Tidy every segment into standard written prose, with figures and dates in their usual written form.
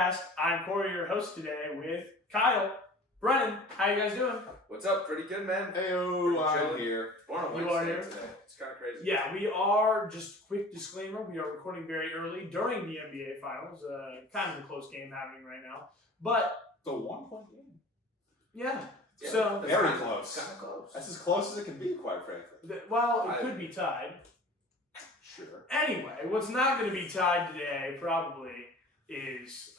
Podcast. I'm Corey, your host today, with Kyle, Brennan. How you guys doing? What's up? Pretty good, man. Heyo, I'm here. We're on a You Wednesday are here? today. It's kind of crazy. Yeah, we are. Just quick disclaimer: we are recording very early during the NBA Finals. Kind of a close game happening right now, but The 1-point game. yeah. Yeah, So that's very kinda- close. Kind of close. That's as close as it can be, quite frankly. It could be tied. Sure. Anyway, what's not going to be tied today probably is,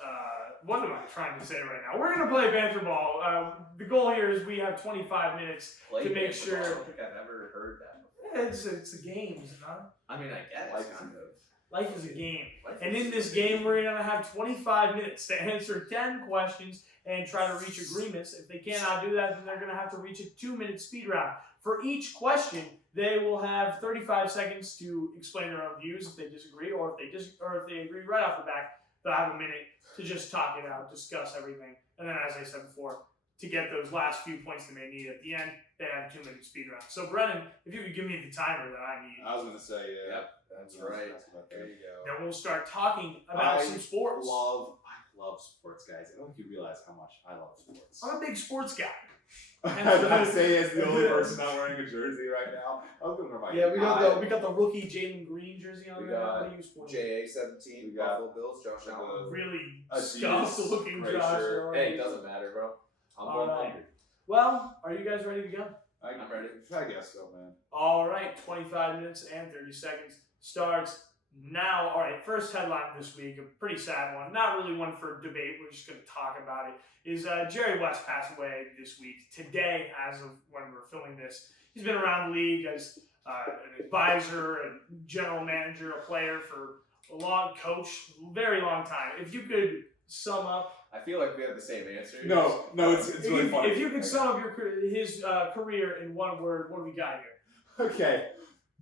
what am I trying to say right now? We're going to play Banter Ball. The goal here is we have 25 minutes Play to make Banter sure. Ball. I don't think I've ever heard that. It's a game, is it not? I mean, I guess. Life is kind of. Life is a game. Life And is in this a game, we're going to have 25 minutes to answer 10 questions and try to reach agreements. If they cannot do that, then they're going to have to reach a 2-minute speed round. For each question, they will have 35 seconds to explain their own views if they disagree, or if they agree right off the bat, they'll have a minute to just talk it out, discuss everything. And then, as I said before, to get those last few points they may need at the end, they have a 2-minute speed round. So, Brennan, if you could give me the timer that I need, I was going to say, yeah. Yep, that's right. There you go. then we'll start talking about some sports. I love sports, guys. I don't think you realize how much I love sports. I'm a big sports guy. I say as the only person not wearing a jersey right now. I was going to wear my Yeah, we got the rookie Jalen Green jersey on We there. got What are you sporting? JA-17, We got- Buffalo Bills, Josh Allen. Really Adidas, scuffed looking great Josh. shirt. Allen. Hey, it doesn't matter, bro. I'm All going right. 100. Well, are you guys ready to go? I'm ready. I guess so, man. All right, 25 minutes and 30 seconds starts now. All right, first headline this week, a pretty sad one. Not really one for debate. We're just going to talk about it. Is Jerry West passed away this week, today, as of when we're filming this. He's been around the league as an advisor, a general manager, a player for a long coach, very long time. If you could sum up. I feel like we have the same answer. No, it's really funny. If you could sum up his career in one word, what do we got here? Okay.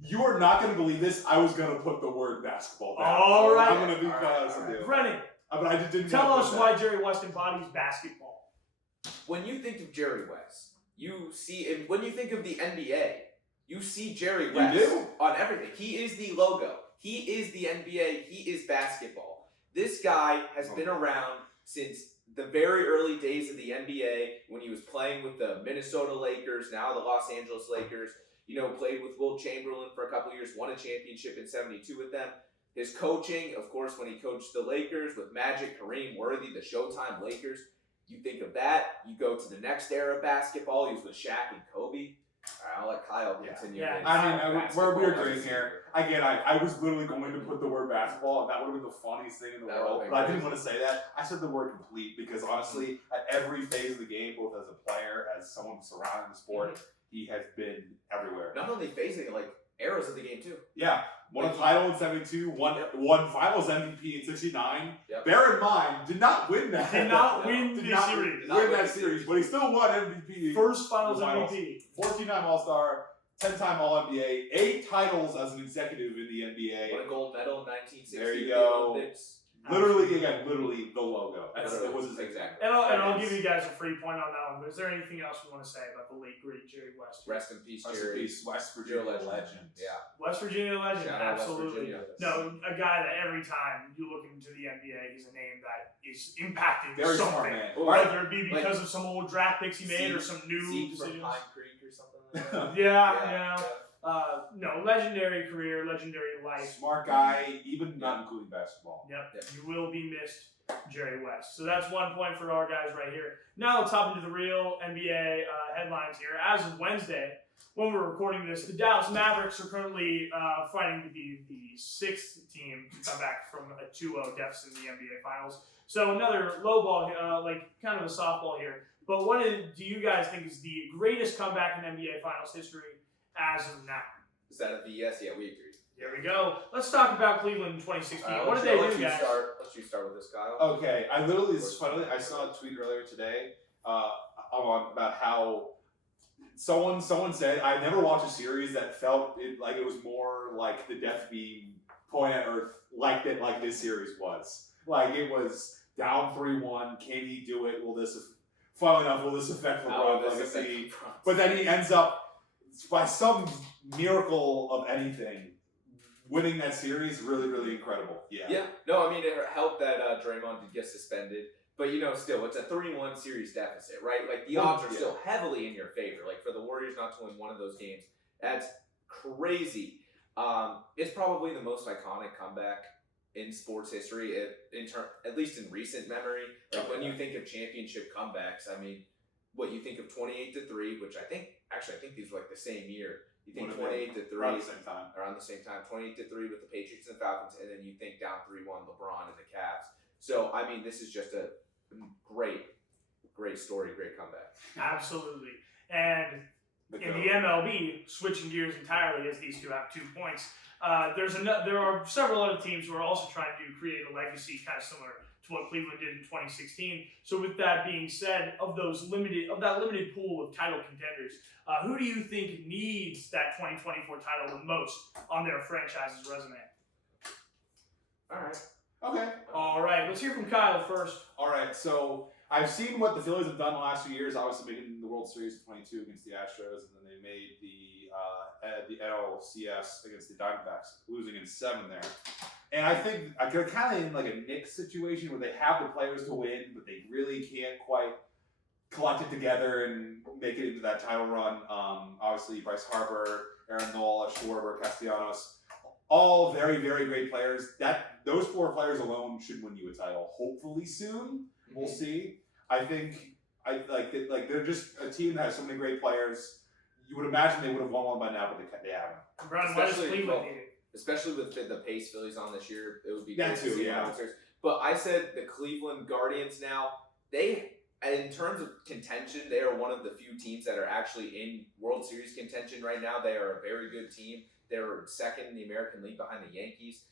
You are not going to believe this. I was going to put the word basketball down. All right. I'm going to be All honest right. with you. Brennan, But I just didn't tell wanna us put why that. Jerry West embodies basketball. When you think of Jerry West, you see, and when you think of the NBA, you see Jerry West do? on everything. He is the logo. He is the NBA. He is basketball. This guy has been around since the very early days of the NBA when he was playing with the Minnesota Lakers, now the Los Angeles Lakers. You know, played with Will Chamberlain for a couple years, won a championship in '72 with them. His coaching, of course, when he coached the Lakers with Magic, Kareem, Worthy, the Showtime Lakers. You think of that, you go to the next era of basketball. He was with Shaq and Kobe. I'll let Kyle continue. Yeah. his I mean, basketball we're agreeing legacy. here. Again, I was literally going to put the word basketball, and that would have been the funniest thing in the That world. would've But been I didn't crazy. want to say that. I said the word complete because honestly, at every phase of the game, both as a player, as someone surrounding the sport, he has been everywhere. Not only phasing it, like eras of the game too. Yeah, won a title in '72, won Finals MVP in '69. Yep. Bear in mind, did not win that. Did not win Did the not series. win that series, but he still won MVP. First Finals Finals. MVP. 14-time All-Star, 10-time All-NBA, 8 titles as an executive in the NBA. Won a gold medal in 1960 There you at the go. Olympics. Literally the logo. Literally, It was his exactly. And I'll give you guys a free point on that one. But is there anything else we want to say about the late great Jerry West? Rest in peace, Rest in Jerry. peace, West Virginia Legend. legend. Yeah. West Virginia legend, Shout out West absolutely. Virginia. No, a guy that every time you look into the NBA, he's a name that is impacting Very something. smart man. Whether it be because of some old draft picks he made or some new Zeke from decisions. Pine Creek or something like that. Yeah. No, legendary career, legendary life. Smart guy, even not including basketball. Yep, you will be missed, Jerry West. So that's 1 point for our guys right here. Now let's hop into the real NBA headlines here. As of Wednesday, when we're recording this, the Dallas Mavericks are currently fighting to be the 6th team to come back from a 2-0 deficit in the NBA Finals. So another low ball, like kind of a softball here. But what do you guys think is the greatest comeback in NBA Finals history as of now? Is that a VS? Yeah, we agree. There we go. Let's talk about Cleveland in 2016. What did they do, guys? Let you start with this, Kyle. Okay, it's funny. I saw a tweet earlier today about how someone said I never watched a series that felt like it was more like the death beam point at Earth like this series was. Like it was down 3-1. Can he do it? Funnily enough, will this affect LeBron's legacy? But then he ends up, by some miracle of anything, winning that series, really, really incredible. Yeah. No, I mean, it helped that Draymond did get suspended. But, still, it's a 3-1 series deficit, right? Like, the odds are still heavily in your favor. Like, for the Warriors not to win one of those games, that's crazy. It's probably the most iconic comeback in sports history, at least in recent memory. Like, when you think of championship comebacks, I mean, what you think of 28-3, which I think these were like the same year. You think 28-3 around the same time, 28-3 with the Patriots and the Falcons, and then you think down 3-1 LeBron and the Cavs. So I mean, this is just a great story, great comeback. Absolutely. And in the MLB, switching gears entirely, as these two have 2 points, there are several other teams who are also trying to create a legacy kind of similar to what Cleveland did in 2016. So with that being said, of that limited pool of title contenders, who do you think needs that 2024 title the most on their franchise's resume? All right. Okay. All right. Let's hear from Kyle first. All right. So I've seen what the Phillies have done the last few years. Obviously, making the World Series in 22 against the Astros, and then they made the NLCS against the Diamondbacks, losing in 7 there. And I think they're kind of in like a Knicks situation where they have the players to win, but they really can't quite collect it together and make it into that title run. Obviously, Bryce Harper, Aaron Nola, Schwarber, Castellanos, all very, very great players. Those 4 players alone should win you a title. Hopefully soon. We'll see. I think they're just a team that has so many great players. You would imagine they would have won one by now, but they haven't. Brian, why does Cleveland need it? Especially with the pace Phillies on this year, it would be That great to too, see yeah. World Series. But I said the Cleveland Guardians now, in terms of contention, they are one of the few teams that are actually in World Series contention right now. They are a very good team. They're second in the American League behind the Yankees.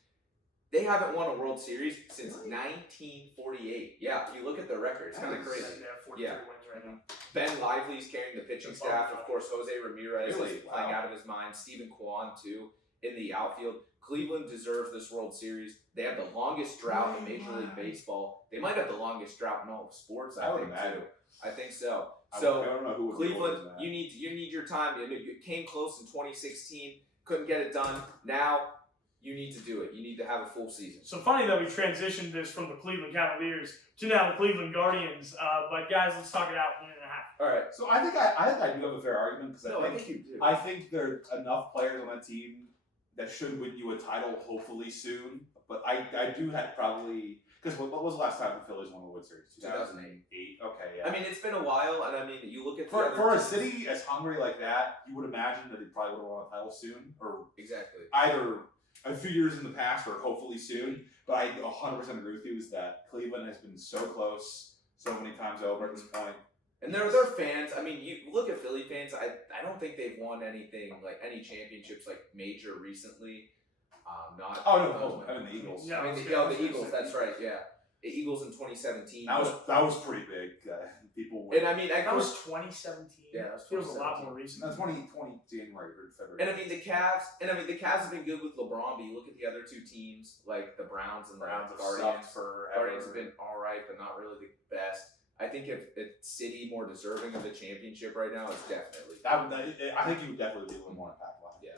They haven't won a World Series since 1948. Yeah, if you look at their record, it's kind of crazy. They have 43 wins right now. Ben Lively's carrying the pitching staff. Of course, Jose Ramirez is playing out of his mind. Stephen Kwan, too, in the outfield. Cleveland deserves this World Series. They have the longest drought in Major League Baseball. They might have the longest drought in all of sports, I think, too. I think so. I don't know who would Cleveland, you need your time. You came close in 2016, couldn't get it done. Now, you need to do it. You need to have a full season. So funny that we transitioned this from the Cleveland Cavaliers to now the Cleveland Guardians. But guys, let's talk it out 1.5. All right. So I think I do have a fair argument because I think you do. I think there are enough players on that team that should win you a title hopefully soon. But I do have probably because what was the last time the Phillies won the World Series? 2008. Okay, yeah. I mean, it's been a while, and I mean, you look at for a city as hungry like that, you would imagine that they probably would have won a title soon, or exactly either a few years in the past or hopefully soon. But I 100% agree with you is that Cleveland has been so close so many times over at this point. And they're fans. I mean, you look at Philly fans. I don't think they've won anything like any championships like major recently. Not. Oh no! I mean the Eagles. Yeah, I mean the Eagles. That's right. Yeah, the Eagles in 2017. That was pretty big. People. And I mean that was 2017. Yeah, that was feels a lot more recent. That's 2020 January or February. And I mean the Cavs. Have been good with LeBron. But you look at the other 2 teams, like the Browns and the Guardians. Guardians have been all right, but not really the best. I think if City more deserving of the championship right now, it's definitely. I think you would definitely be a little more impactful. Yeah.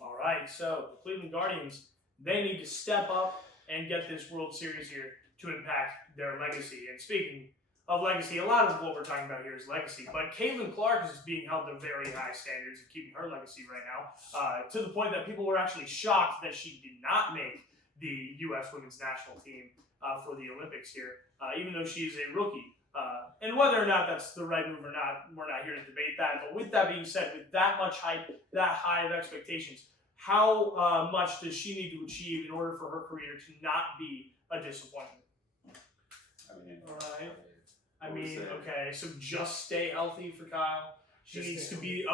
All right, so the Cleveland Guardians, they need to step up and get this World Series here to impact their legacy. And speaking of legacy, a lot of what we're talking about here is legacy, but Caitlin Clark is being held to very high standards of keeping her legacy right now, to the point that people were actually shocked that she did not make the U.S. women's national team for the Olympics here, even though she is a rookie. And whether or not that's the right move or not, we're not here to debate that. But with that being said, with that much hype, that high of expectations, how much does she need to achieve in order for her career to not be a disappointment? I mean, okay, so just stay healthy for Kyle. She needs to be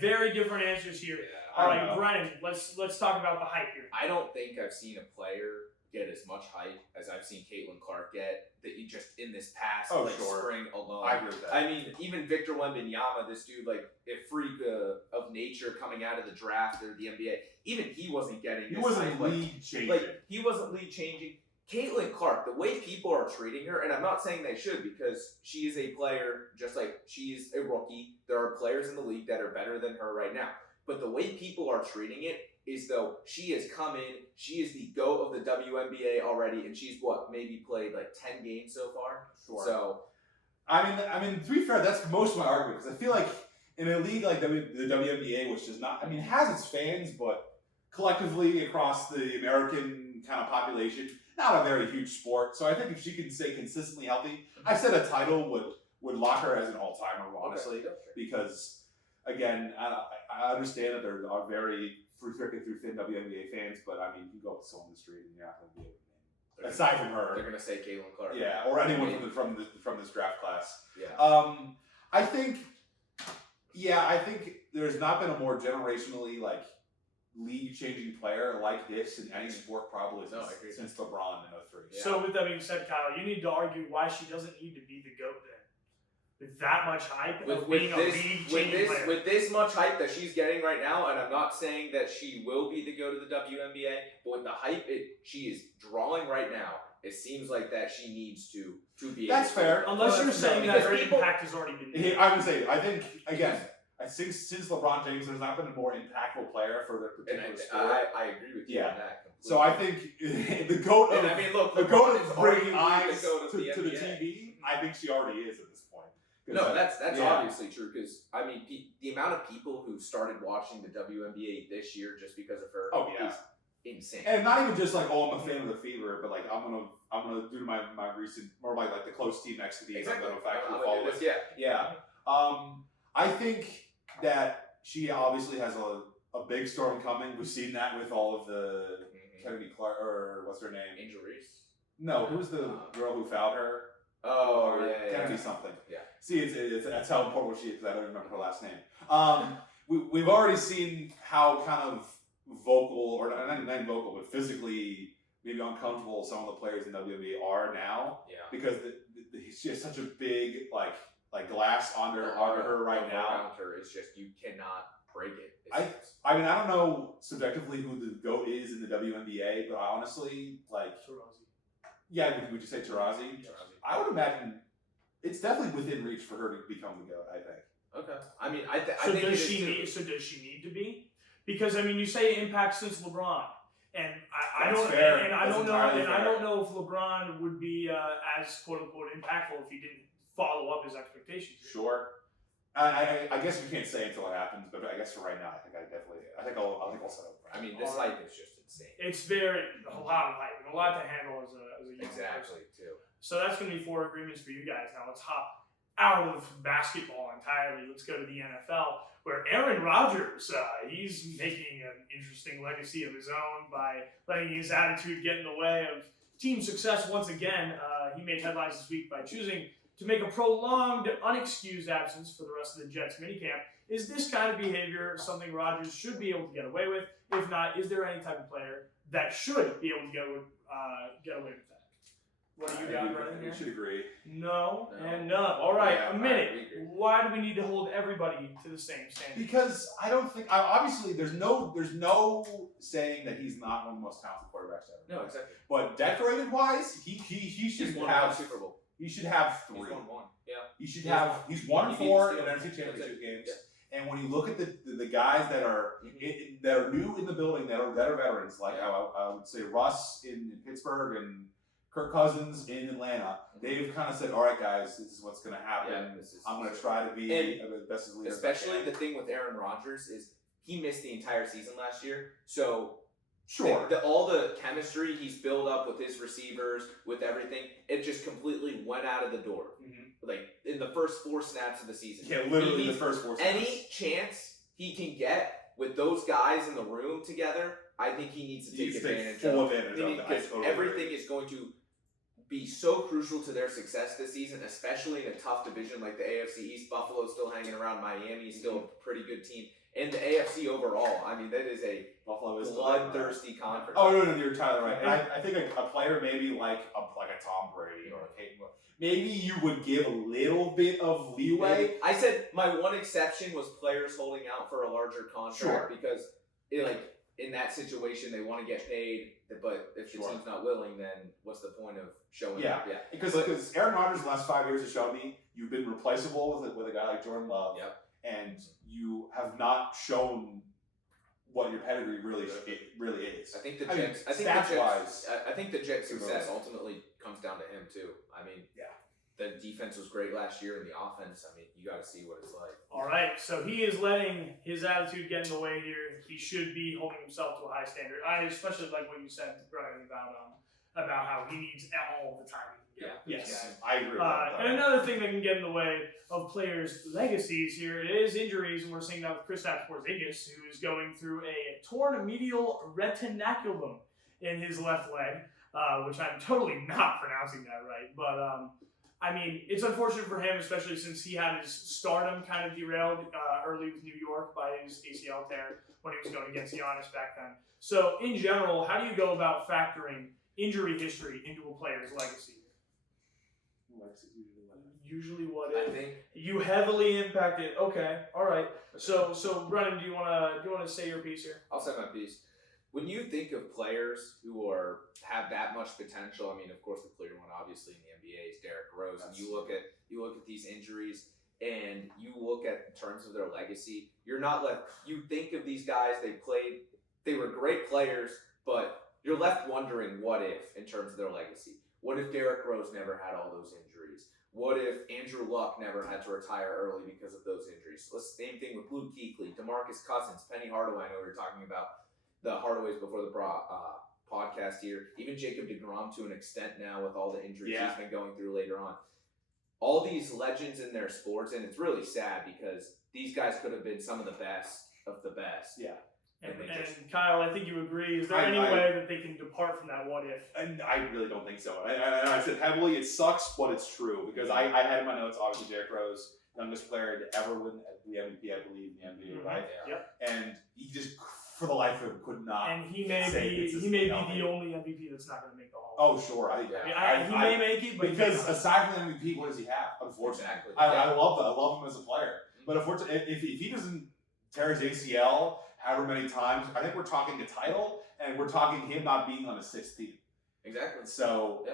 very different answers here. Yeah, all right, Brennan, let's talk about the hype here. I don't think I've seen a player get as much hype as I've seen Caitlin Clark get. That you just in this past spring alone. I agree with that. I mean, even Victor Wembanyama, this dude, like a freak of nature coming out of the draft or the NBA, even he wasn't getting. He wasn't league changing. He wasn't league changing. Caitlin Clark, the way people are treating her, and I'm not saying they should because she is a player, just like she's a rookie. There are players in the league that are better than her right now. But the way people are treating it is though she has come in, she is the GOAT of the WNBA already, and she's maybe played like 10 games so far. Sure. So, I mean, to be fair, that's most of my argument because I feel like in a league like the WNBA, which does not, has its fans, but collectively across the American kind of population, not a very huge sport. So I think if she can stay consistently healthy, I said a title would lock her as an all-timer, honestly, because again, I understand that there are very through thick and through thin WNBA fans, but I mean, you go with someone on the street and you're not going to be able to name. Aside from her, they're going to say Caitlin Clark. Yeah, or anyone from this draft class. Yeah. I think there's not been a more generationally league-changing player like this in any sport probably since LeBron in 03. Yeah. So with that being said, Kyle, you need to argue why she doesn't need to be the GOAT then. With that much hype of being a league-changing player. With this much hype that she's getting right now, and I'm not saying that she will be the GOAT of the WNBA, but with the hype she is drawing right now, it seems like that she needs to be. That's fair. Unless you're saying that her impact has already been made. I would say, I think, again, since LeBron James, there's not been a more impactful player for their particular sport. I agree with you on that completely. So I think the GOAT of, the GOAT of bringing eyes to the TV, I think she already is at this point. No, that's obviously true because, the amount of people who started watching the WNBA this year just because of her is insane. And not even just I'm a fan of the Fever, but I'm gonna do my recent, more like the close team next to the exactly. I'm gonna follow this. Yeah. I think that she obviously has a big storm coming. We've seen that with all of the Kennedy Clark, or what's her name? Angel Reese? No, who's the girl who fouled her? Oh, yeah. Kennedy something. Yeah. See, that's how important she is because I don't remember her last name. We've already seen how kind of vocal, or not vocal, but physically maybe uncomfortable some of the players in WNBA are now. Yeah. Because she has such a big glass under her right now. Around her, it's just you cannot break it. I don't know subjectively who the GOAT is in the WNBA, but I honestly Taurasi. Yeah, would you say Taurasi? I would imagine it's definitely within reach for her to become the GOAT. I think. Okay. I think does she need to be? Because you say impact since LeBron, and I don't know if LeBron would be as quote unquote impactful if he didn't follow up his expectations. Sure. I guess we can't say until it happens, but I guess for right now, I think I'll set up. This hype is just insane. It's a lot of hype and a lot to handle as a young person. Too. So that's going to be 4 agreements for you guys. Now let's hop out of basketball entirely. Let's go to the NFL, where Aaron Rodgers, he's making an interesting legacy of his own by letting his attitude get in the way of team success once again. He made headlines this week by choosing to make a prolonged, unexcused absence for the rest of the Jets minicamp. Is this kind of behavior something Rodgers should be able to get away with? If not, is there any type of player that should be able to get away with that? What do you got, Brennan? You should agree. No, and no. All right, a minute. Why do we need to hold everybody to the same standard? Because I don't think obviously there's no saying that he's not one of the most talented quarterbacks ever. No, exactly. But decorated wise, he should have Super Bowl. He should have 3. He's won 1. Yeah. He's 1-4 in NFC Championship games. Yeah. And when you look at the guys that are that are new in the building, that are veterans, I would say Russ in Pittsburgh and Kirk Cousins in Atlanta, they've kind of said, all right, guys, this is what's going to happen. Yeah, I'm going to try to be the best as leader. Especially the thing with Aaron Rodgers is he missed the entire season last year. So sure, all the chemistry he's built up with his receivers, with everything, it just completely went out of the door. In the first 4 snaps of the season. Yeah, literally the first 4 snaps. Any chance he can get with those guys in the room together, I think he needs to take advantage of because everything is going to be so crucial to their success this season, especially in a tough division like the AFC East. Buffalo's still hanging around. Miami's still a pretty good team. And the AFC overall, that is a bloodthirsty conference. Oh, no, you're entirely right. And I think a player maybe like a Tom Brady or a Peyton, maybe you would give a little bit of leeway. Maybe. I said my one exception was players holding out for a larger contract because in that situation they want to get paid, but if the team's not willing, then what's the point of showing up? Yeah, because Aaron Rodgers the last 5 years has shown me you've been replaceable with a guy like Jordan Love. Yep. And you have not shown what your pedigree really is. I think the I mean, Jets. I think the Jets' success ultimately comes down to him too. I mean, the defense was great last year, and the offense. I mean, you got to see what it's like. All right, so he is letting his attitude get in the way here. He should be holding himself to a high standard. I especially like what you said, Brian, about how he needs all the time he can get. Yes, I agree with that. And another thing that can get in the way of players' legacies here is injuries, and we're seeing that with Kristaps Porzingis, who is going through a torn medial retinaculum in his left leg, which I'm totally not pronouncing that right, but I mean, it's unfortunate for him, especially since he had his stardom kind of derailed early with New York by his ACL tear when he was going against Giannis back then. So, in general, how do you go about factoring injury history into a player's legacy? Usually what I think you heavily impacted. Okay, all right. So Brennan, do you want to say your piece here? I'll say my piece. When you think of players who have that much potential, I mean, of course, the clear one, obviously in the NBA, is Derrick Rose. And you look at these injuries, and you look at in terms of their legacy. You're not left. You think of these guys. They were great players, but you're left wondering what if in terms of their legacy. What if Derrick Rose never had all those injuries? What if Andrew Luck never had to retire early because of those injuries? Same thing with Luke Kuechly, DeMarcus Cousins, Penny Hardaway. I know we were talking about the Hardaways before the podcast here. Even Jacob deGrom to an extent now with all the injuries he's been going through later on. All these legends in their sports, and it's really sad because these guys could have been some of the best of the best. Yeah. And Kyle, I think you agree. Is there any way that they can depart from that what if? And I really don't think so. I said heavily, it sucks, but it's true. Because I had in my notes, obviously, Derrick Rose, youngest player to ever win the MVP, I believe, in the NBA, right? Yep. And he just, for the life of him, could not. And he may be the only MVP that's not going to make the Hall. Oh, sure. He may make it, but because aside from the MVP, what does he have? Unfortunately, exactly. I love that. I love him as a player. But unfortunately, if he doesn't tear his ACL however many times, I think we're talking a title, and we're talking him not being on a sixth team. Exactly. So,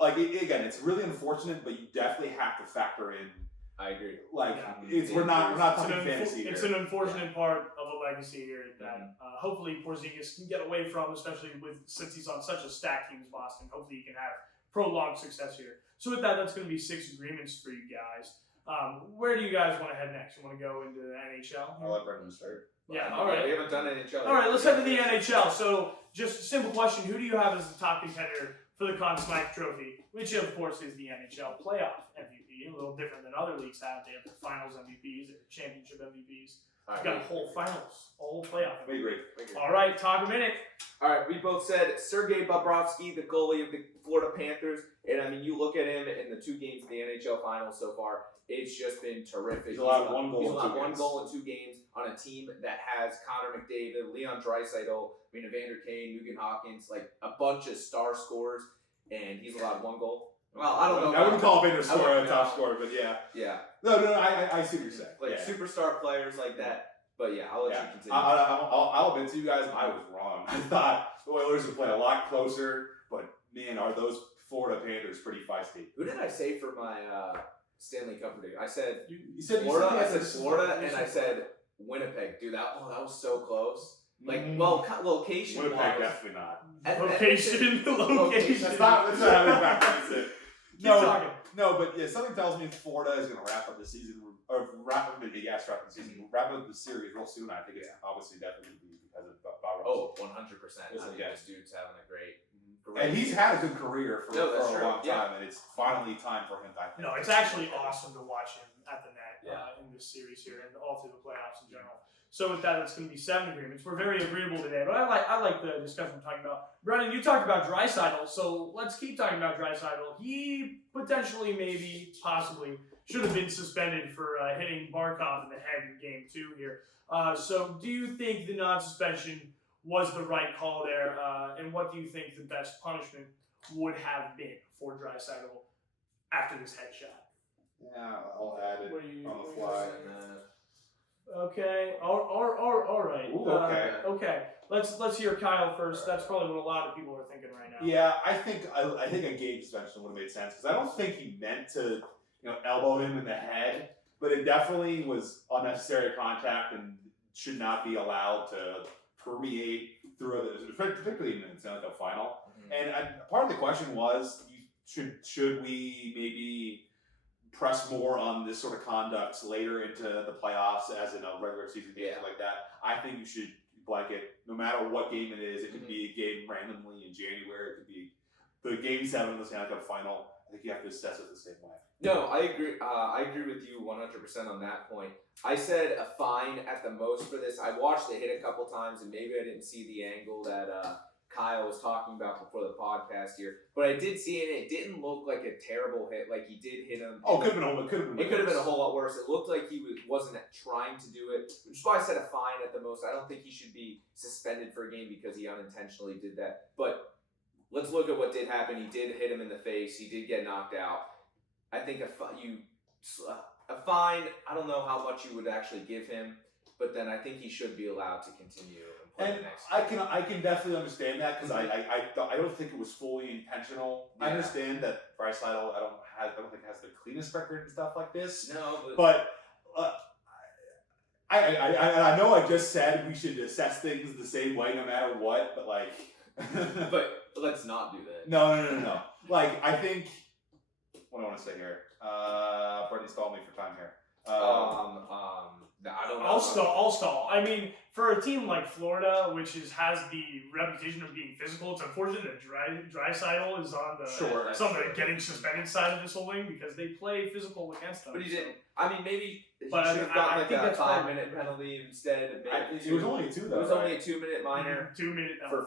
again, it's really unfortunate, but you definitely have to factor in. I agree. We're not talking fantasy. It's an unfortunate part of a legacy here that hopefully Porzingis can get away from, especially since he's on such a stacked team as Boston. Hopefully he can have prolonged success here. So with that, that's going to be 6 agreements for you guys. Where do you guys want to head next? You want to go into the NHL? I'll let Brendan start. Yeah, all right. We haven't done NHL. All right, let's head to the NHL. So, just a simple question: who do you have as the top contender for the Conn Smythe Trophy, which of course is the NHL playoff MVP? A little different than other leagues have. They have the Finals MVPs, they have championship MVPs. You've got a whole Finals, a whole playoff. We agree. All right, talk a minute. All right, we both said Sergei Bobrovsky, the goalie of the Florida Panthers, and I mean, you look at him in the 2 games of the NHL Finals so far. It's just been terrific. He's allowed one goal in 2 games on a team that has Connor McDavid, Leon Draisaitl, Evander Kane, Nugent Hopkins, like a bunch of star scorers, and he's allowed 1 goal. Well, I don't know. I wouldn't call Evander a top scorer, but yeah. Yeah. No, I see what you're saying. Superstar players like that. But yeah, I'll let you continue. I'll admit to you guys, I was wrong. I thought the Oilers would play a lot closer, but man, are those Florida Panthers pretty feisty. Who did I say for my Stanley Cup prediction? I said you said Florida. I said Florida, and I said Winnipeg. Dude, that was so close. Location. Winnipeg, definitely not. Location. That's not how they factor it. No, but yeah, something tells me Florida is going to wrap up the season, or wrap up the series real soon. I think it's obviously definitely because of Bob. Oh, 100%. This dude's having a great. And he's had a good career for a long time, yeah. And it's finally time for him. I think. No, it's actually awesome to watch him at the net in this series here and all through the playoffs in general. So with that, it's going to be 7 agreements. We're very agreeable today, but I like the discussion we're talking about. Brennan, you talked about Draisaitl, so let's keep talking about Draisaitl. He potentially, maybe, possibly, should have been suspended for hitting Barkov in the head in Game 2 here. So do you think the non-suspension was the right call there, and what do you think the best punishment would have been for Draisaitl after this headshot? Yeah, I'll add it on the fly. Okay. All right. Ooh, okay. Let's hear Kyle first. That's probably what a lot of people are thinking right now. Yeah, I think a game suspension would have made sense because I don't think he meant to, elbow him in the head, but it definitely was unnecessary contact and should not be allowed to permeate through particularly in the Stanley Cup final. And part of the question was, should we maybe press more on this sort of conduct later into the playoffs, as in a regular season game, like that? I think you should blanket, no matter what game it is. It could be a game randomly in January. It could be the Game 7 of the Stanley Cup final. I think you have to assess it the same way. No, I agree. I agree with you 100% on that point. I said a fine at the most for this. I watched it hit a couple times, and maybe I didn't see the angle that Kyle was talking about before the podcast here. But I did see it, and it didn't look like a terrible hit. Like, he did hit him. Oh, it could have been a whole lot worse. It looked like he wasn't trying to do it, which is why I said a fine at the most. I don't think he should be suspended for a game because he unintentionally did that. But let's look at what did happen. He did hit him in the face. He did get knocked out. I think a fine, I don't know how much you would actually give him, but then I think he should be allowed to continue and play the next game. I can definitely understand that, because I don't think it was fully intentional. Yeah. I understand that Draisaitl I don't think has the cleanest record and stuff like this. No, but I know I just said we should assess things the same way no matter what, but like. But let's not do that. No. Like, I think. What do I want to say here? Brittany's calling me for time here. I don't know. I'll stall. I mean, for a team like Florida, which has the reputation of being physical, it's unfortunate that Draisaitl is on the getting suspended side of this whole thing, because they play physical against them. But he didn't. I mean, maybe he should But have gotten think a that's 5-minute penalty instead. It was only a 2, though. It was only a 2-minute minor. 2-minute for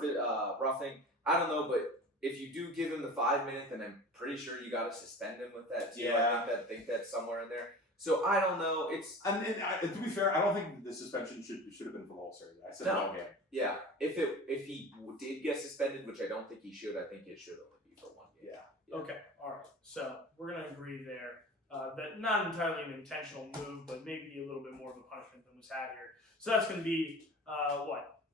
roughing. I don't know, but if you do give him the 5 minute, then I'm pretty sure you got to suspend him with that too. Yeah. I think that's somewhere in there. So I don't know. To be fair, I don't think the suspension should have been for the whole series. I said no game. Yeah, if he did get suspended, which I don't think he should, I think it should only be for 1 game. Yeah. Okay, all right. So we're gonna agree there that not entirely an intentional move, but maybe a little bit more of a punishment than was had here. So that's gonna be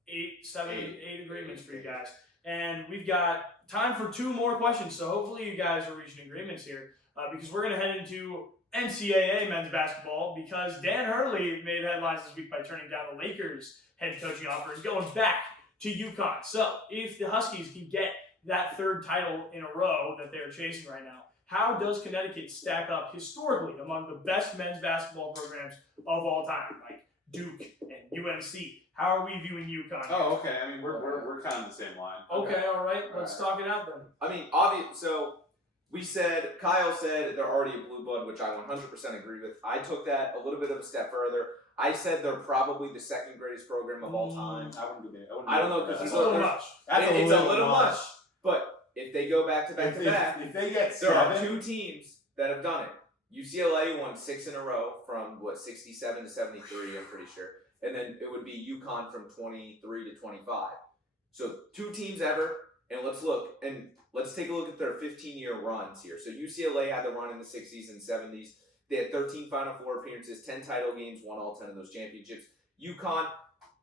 eight agreements for you guys, and we've got time for 2 more questions. So hopefully you guys are reaching agreements here, because we're gonna head into NCAA men's basketball, because Dan Hurley made headlines this week by turning down the Lakers head coaching offer and going back to UConn. So if the Huskies can get that 3rd title in a row that they're chasing right now, how does Connecticut stack up historically among the best men's basketball programs of all time, like Duke and UNC? How are we viewing UConn? Oh, okay. I mean, we're kind of on the same line. Okay, all right. Let's talk it out then. I mean, so Kyle said they're already a blue blood, which I 100% agree with. I took that a little bit of a step further. I said they're probably the 2nd greatest program of all time. I don't know, because it's a little much. It's a little much. But if they go back to back, if they get there are 2 teams that have done it. UCLA won 6 in a row from 67 to 73, I'm pretty sure, and then it would be UConn from 23 to 25. So 2 teams ever, and let's take a look at their 15-year runs here. So UCLA had the run in the 60s and 70s. They had 13 Final Four appearances, 10 title games, won all 10 of those championships. UConn,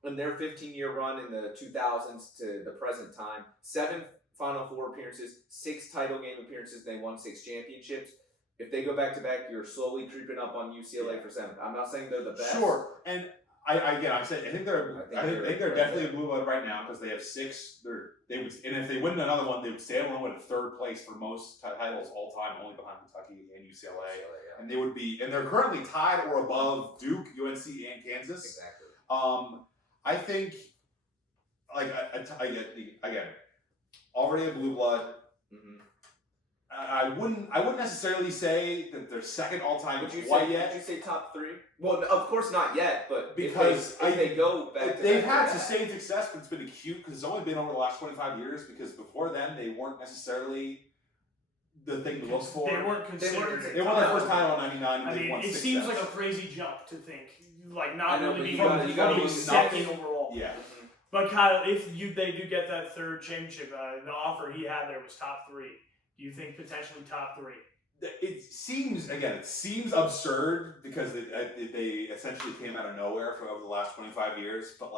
in their 15-year run in the 2000s to the present time, 7 Final Four appearances, 6 title game appearances, they won 6 championships. If they go back to back, you're slowly creeping up on UCLA for 7th. I'm not saying they're the best. Sure, and I think they're definitely a blue blood right now, because they have 6. And if they win another one, they would stay alone with 3rd place for most titles all time, only behind Kentucky and UCLA. And they would be, and they're currently tied or above Duke, UNC, and Kansas. Exactly. I think, again, already a blue blood. Mm-hmm. I wouldn't necessarily say that they're 2nd all time Would you yet. say top 3? Well, of course not yet, but because if they go back, they've had sustained success, but it's been acute because it's only been over the last 25 years. Because before then, they weren't necessarily the thing to look for. They weren't considered. They won their first title in '99. I mean, it seems like a crazy jump to think, not really being you gotta lose 2nd overall. Yeah. But Kyle, if they do get that 3rd championship, the offer he had there was top 3. Do you think potentially top 3? It seems absurd because they essentially came out of nowhere for over the last 25 years. But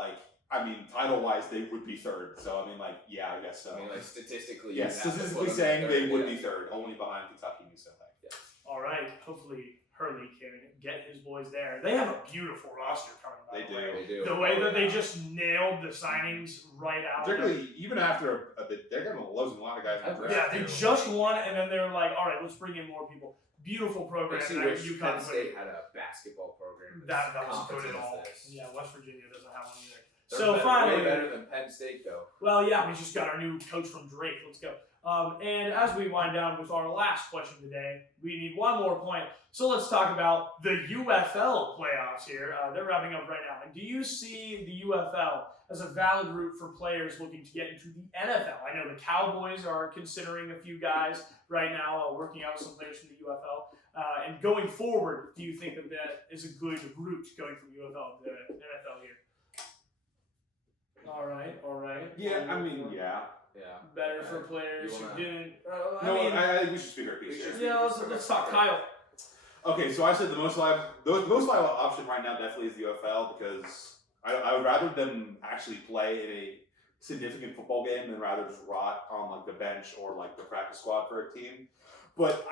title-wise, they would be 3rd. So yeah, I guess so. I mean, statistically, yeah, statistically saying they would be 3rd, only behind Kentucky and UCLA. Yeah. All right. Hopefully Hurley can get his boys there. They have a beautiful roster coming by. They do. The way that they just nailed the signings right out. Particularly, even after they're going to lose a lot of guys. In the draft, Yeah, they just won, and then they're like, all right, let's bring in more people. Beautiful program. See, that which UConn Penn State had a basketball program. That was competent good at all. as this. Yeah, West Virginia doesn't have one either. They're So finally, way better than Penn State, though. well, yeah, we just got our new coach from Drake. Let's go. And as we wind down with our last question today, we need one more point. So let's talk about the UFL playoffs here. They're wrapping up right now. And do you see the UFL as a valid route for players looking to get into the NFL? I know the Cowboys are considering a few guys right now, working out some players from the UFL. And going forward, do you think that that is a good route going from UFL to NFL here? All right. Yeah, I mean, yeah. Better for players who didn't. I think we should speak our piece here. Yeah, let's talk Kyle. Okay, so I said the most viable option right now definitely is the UFL because I would rather them actually play in a significant football game than rather just rot on like the bench or like the practice squad for a team. But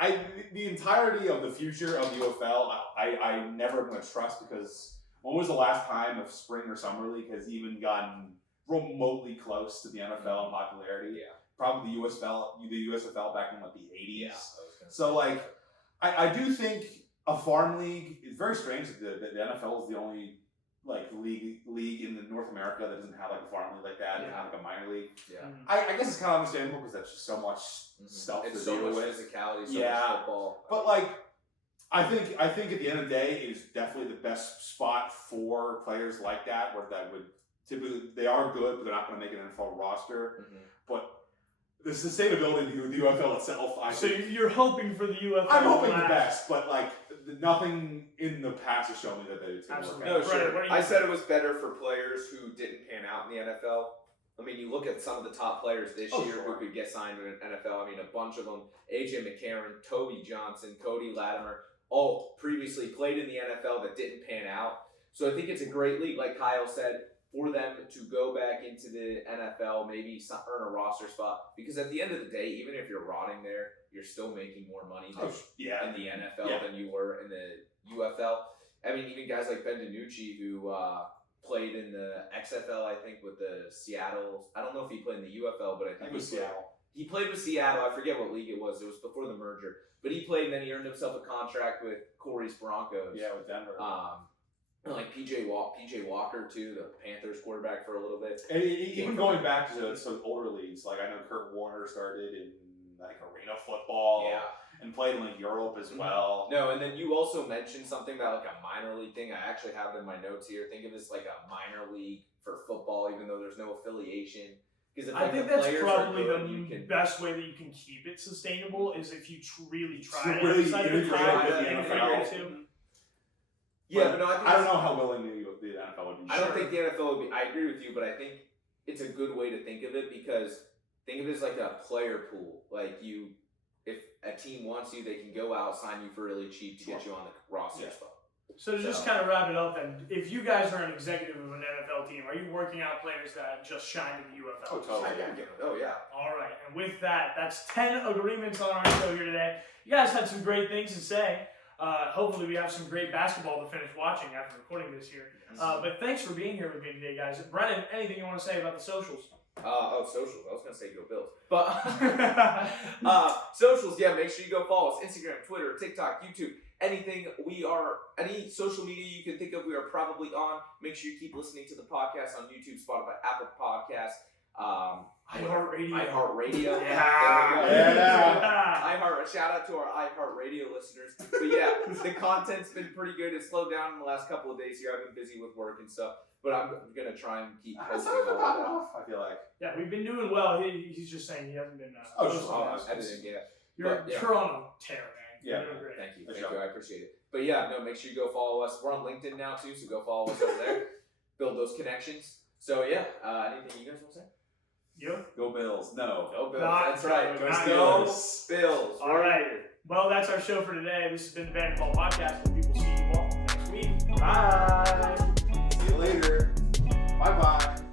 the entirety of the future of the UFL, I never am going to trust because when was the last time a spring or summer league has even gotten remotely close to the NFL in popularity? Yeah. Probably the USFL back in like the 80s. Yeah. So like, I do think a farm league is very strange that the NFL is the only like league in North America that doesn't have like a farm league like that and have like a minor league. Yeah. I guess it's kind of understandable because that's just so much stuff It's to so deal much with. physicality, so much football. But like, I think at the end of the day, it is definitely the best spot for players like that, where that would typically they are good, but they're not going to make an NFL roster. But the sustainability of the UFL itself, So you're hoping for the UFL? I'm hoping the best, but like nothing in the past has shown me that it's going to work No, out. sure. I said it was better for players who didn't pan out in the NFL. I mean, you look at some of the top players this year who could get signed in the NFL. I mean, a bunch of them: AJ McCarron, Toby Johnson, Cody Latimer, all previously played in the NFL that didn't pan out. So I think it's a great league, like Kyle said, for them to go back into the NFL, maybe earn a roster spot. Because at the end of the day, even if you're rotting there, you're still making more money in the NFL than you were in the UFL. I mean, even guys like Ben DiNucci, who played in the XFL, I think, with the Seattle. I don't know if he played in the UFL, but I think it was Seattle. He played with Seattle. I forget what league it was. It was before the merger. But he played, and then he earned himself a contract with Corey's Broncos. Yeah, with Denver. Like PJ Walker too, the Panthers quarterback for a little bit. And even going back to some older leagues, like I know Kurt Warner started in like arena football, and played in like Europe as well. No, and then you also mentioned something about like a minor league thing. I actually have it in my notes here. Think of it as like a minor league for football, even though there's no affiliation. Because I think that's probably the best way that you can keep it sustainable is if you really try to really integrate with the NFL. Yeah, but no, I don't know how willing the NFL would be. I don't think the NFL would be. I agree with you, but I think it's a good way to think of it because think of it as like a player pool. Like if a team wants you, they can go out, sign you for really cheap to get you on the roster spot. So to just kind of wrap it up, then, if you guys are an executive of an NFL team, are you working out players that just shine in the UFL? Oh, totally. Oh, yeah. All right. And with that, that's 10 agreements on our show here today. You guys had some great things to say. Hopefully we have some great basketball to finish watching after recording this here. But thanks for being here with me today, guys. Brennan, anything you want to say about the socials? Socials. I was going to say go Bills. But socials, make sure you go follow us. Instagram, Twitter, TikTok, YouTube. Any social media you can think of, we are probably on. Make sure you keep listening to the podcast on YouTube, Spotify, Apple Podcasts, iHeartRadio. Shout out to our iHeartRadio listeners. But yeah, the content's been pretty good. It's slowed down in the last couple of days here. I've been busy with work and stuff, but I'm gonna try and keep posting all of that. I feel like. Yeah, we've been doing well. He's just saying he hasn't been. Editing, You're on a tear, man. Yeah, thank you. I appreciate it. But make sure you go follow us. We're on LinkedIn now too, so go follow us over there. Build those connections. So anything you guys want to say? Yeah. Go Bills. No. Go Bills. Not That's right. Go Bills. All right. Well, that's our show for today. This has been the Banter Boys Podcast, and we will see you all next week. Bye. See you later. Bye-bye.